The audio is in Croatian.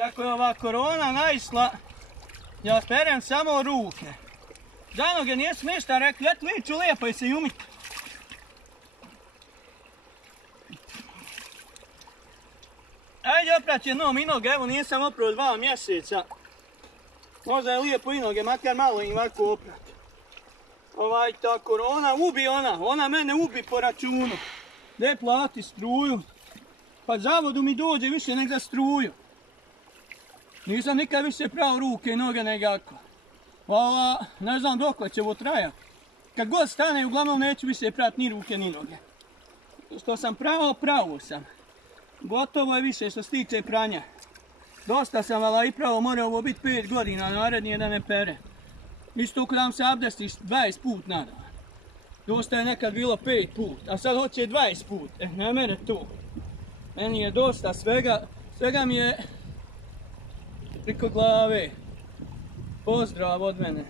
kako je ova korona naisla, ja perem samo ruke. Za noge nijesu ništa rekli, eto liču lijepo i se i umiti. Ajde oprat jednom i noge, evo nisam oprao 2 mjeseca. Možda je lijepo i noge, makar malo im ovako oprat. Ta korona ubi ona mene ubi po računu. Gdje plati struju? Pa zavodu mi dođe više nek za struju. Nisam nikad više prao ruke i noge nekako. Ne znam dok će ovo trajati. Kad god stane, uglavnom neću više prati ni ruke ni noge. Što sam pravo sam. Gotovo je više što se tiče pranja. Dosta sam i pravo, mora ovo biti 5 godina narednije da me pere. Isto kada vam se abdestiš 20 put na dan. Dosta je nekad bilo 5 put, a sad hoće 20 put. Ne mene to. Meni je dosta svega mi je priko glave. Pozdrav od mene.